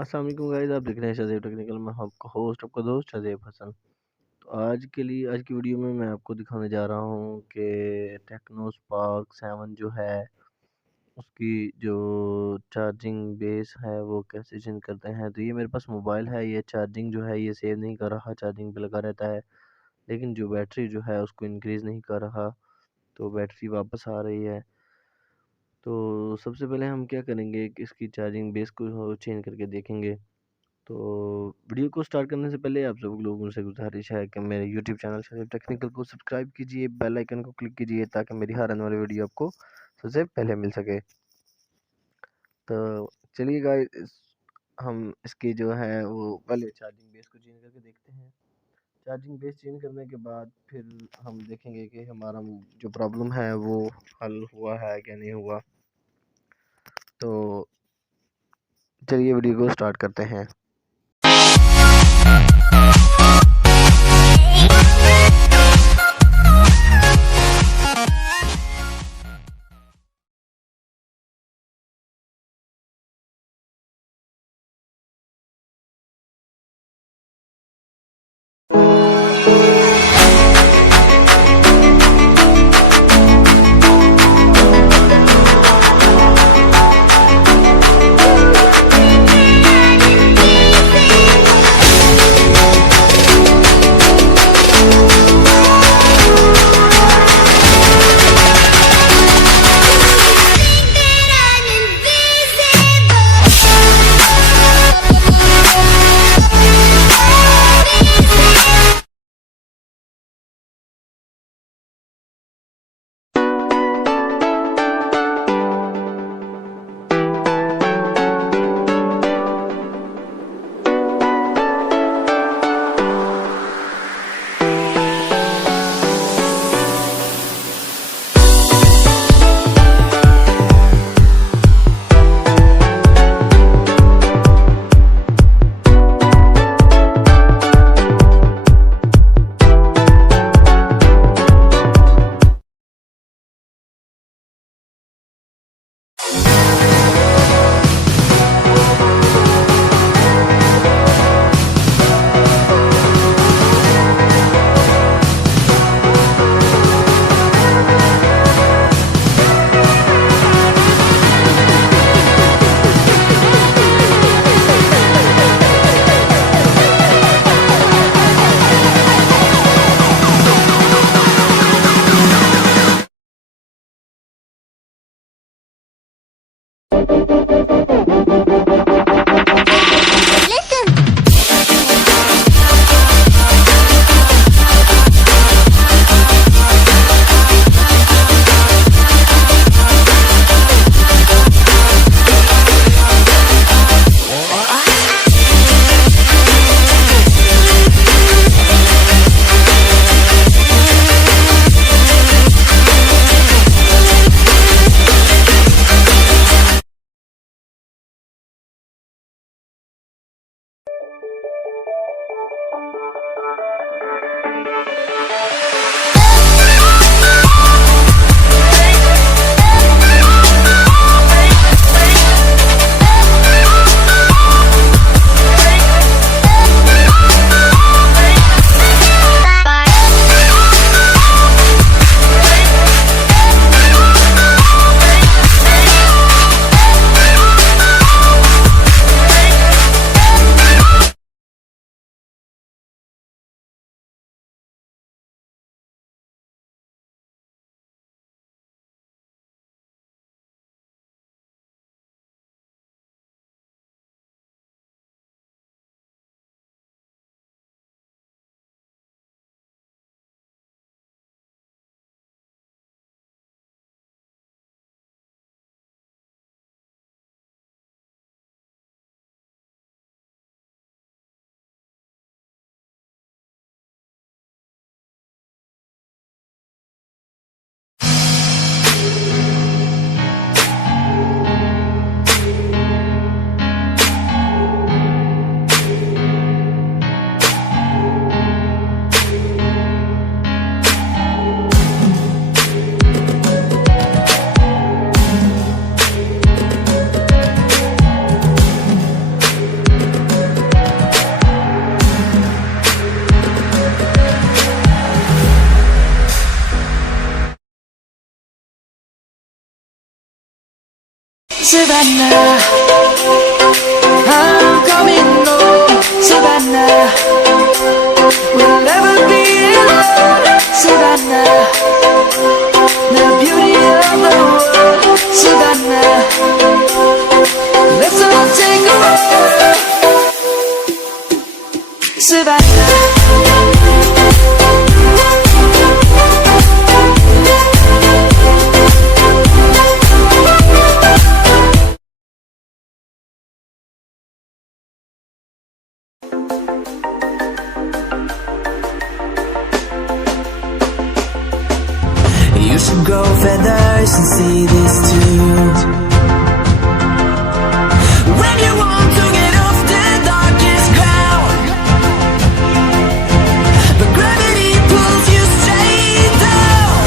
अस्सलाम वालेकुम गाइस, आप देख रहे हैं शज़ेब टेक्निकल में आपका होस्ट आपका दोस्त शज़ेब हसन। तो आज की वीडियो में मैं आपको दिखाने जा रहा हूँ कि टेक्नो स्पार्क 7 जो है उसकी जो चार्जिंग बेस है वो कैसे चेंज करते हैं। तो ये मेरे पास मोबाइल है, ये चार्जिंग जो है ये सेव नहीं कर रहा, चार्जिंग पे लगा रहता है, लेकिन जो बैटरी जो है उसको इंक्रीज़ नहीं कर रहा, तो बैटरी वापस आ रही है। तो सबसे पहले हम क्या करेंगे कि इसकी चार्जिंग बेस को चेंज करके देखेंगे। तो वीडियो को स्टार्ट करने से पहले आप सब लोगों से गुजारिश है कि मेरे यूट्यूब चैनल शज़ेब टेक्निकल को सब्सक्राइब कीजिए, बेल आइकन को क्लिक कीजिए ताकि मेरी हर आने वाली वीडियो आपको सबसे पहले मिल सके। तो चलिए गाइस, हम इसकी जो है वो पहले चार्जिंग बेस को चेंज करके देखते हैं। चार्जिंग बेस चेंज करने के बाद फिर हम देखेंगे कि हमारा जो प्रॉब्लम है वो हल हुआ है कि नहीं हुआ। तो चलिए वीडियो को स्टार्ट करते हैं। Savannah, I'm coming home. Savannah, we'll never be alone. Savannah, the beauty of the world. Savannah, let's all take a walk. Savannah. You should grow feathers and see this too. When you want to get off the darkest ground, but gravity pulls you straight down.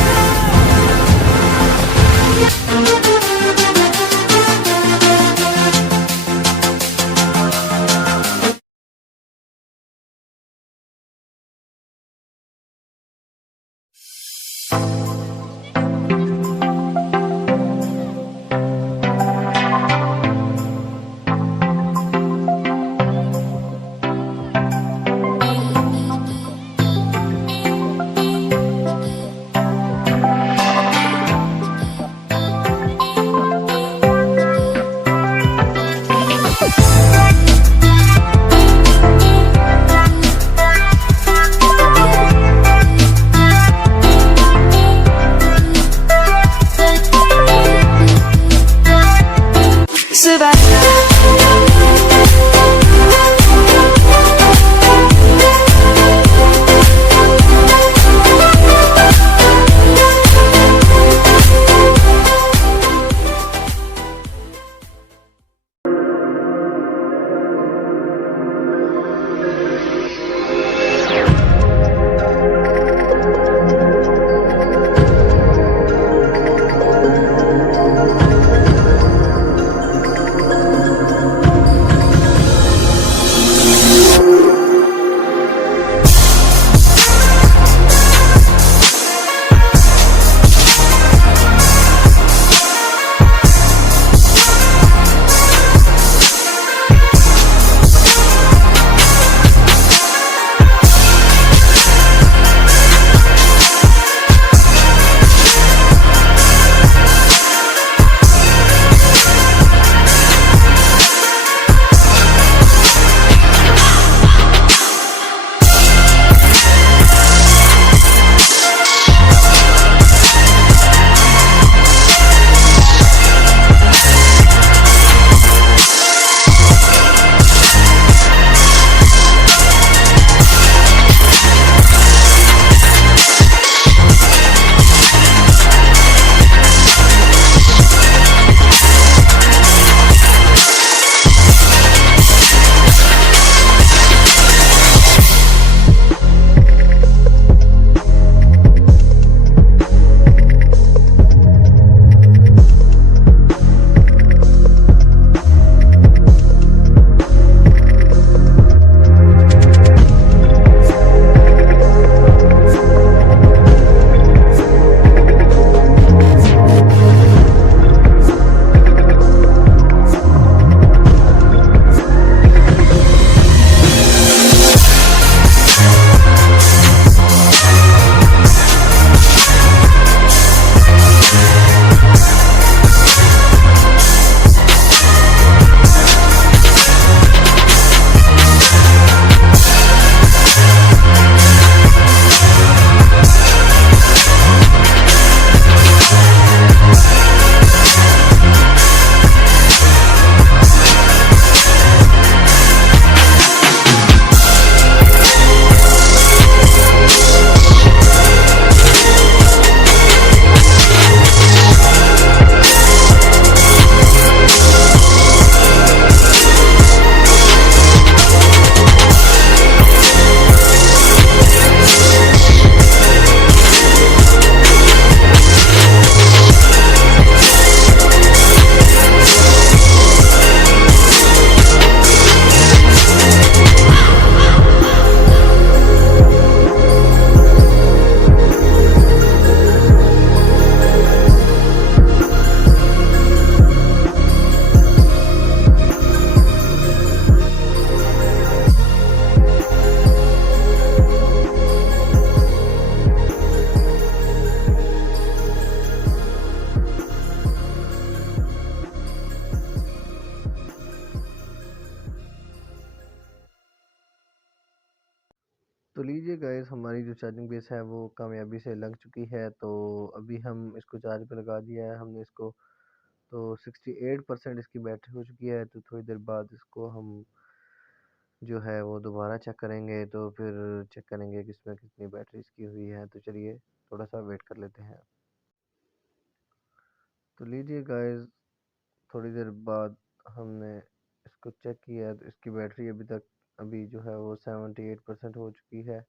तो लीजिए guys, हमारी जो charging base है वो कामयाबी से लग चुकी है। तो अभी हम इसको चार्ज पे लगा दिया है हमने इसको। तो 68% इसकी बैटरी हो चुकी है। तो थोड़ी देर बाद इसको हम जो है वो दोबारा चेक करेंगे, तो फिर चेक करेंगे कि इसमें कितनी बैटरी इसकी हुई है। तो चलिए थोड़ा सा वेट कर लेते हैं। तो लीजिए गाइस, थोड़ी देर बाद हमने इसको चेक किया है, तो इसकी बैटरी अभी जो है वो 78% हो चुकी है।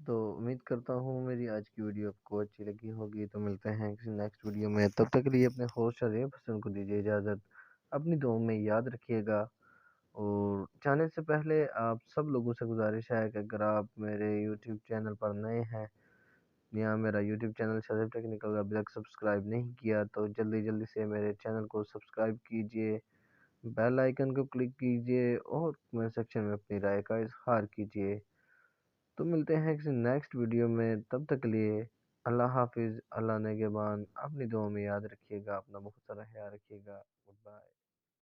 तो उम्मीद करता हूँ मेरी आज की वीडियो आपको अच्छी लगी होगी। तो मिलते हैं किसी नेक्स्ट वीडियो में, तब तक के लिए अपने होस्ट अजय हसन को दीजिए इजाज़त। अपनी दुआओं में याद रखिएगा। और जाने से पहले आप सब लोगों से गुजारिश है कि अगर आप मेरे यूट्यूब चैनल पर नए हैं या मेरा यूट्यूब चैनल शरीफ टेक्निकल अभी तक सब्सक्राइब नहीं किया, तो जल्दी जल्दी से मेरे चैनल को सब्सक्राइब कीजिए, बेल आइकन को क्लिक कीजिए और कमेंट सेक्शन में अपनी राय का इजहार कीजिए। तो मिलते हैं किसी नेक्स्ट वीडियो में, तब तक के लिए अल्लाह हाफिज़, अल्लाह नेगेबान। अपनी दुआ में याद रखिएगा, अपना बहुत सारा ख्याल रखिएगा। Good bye.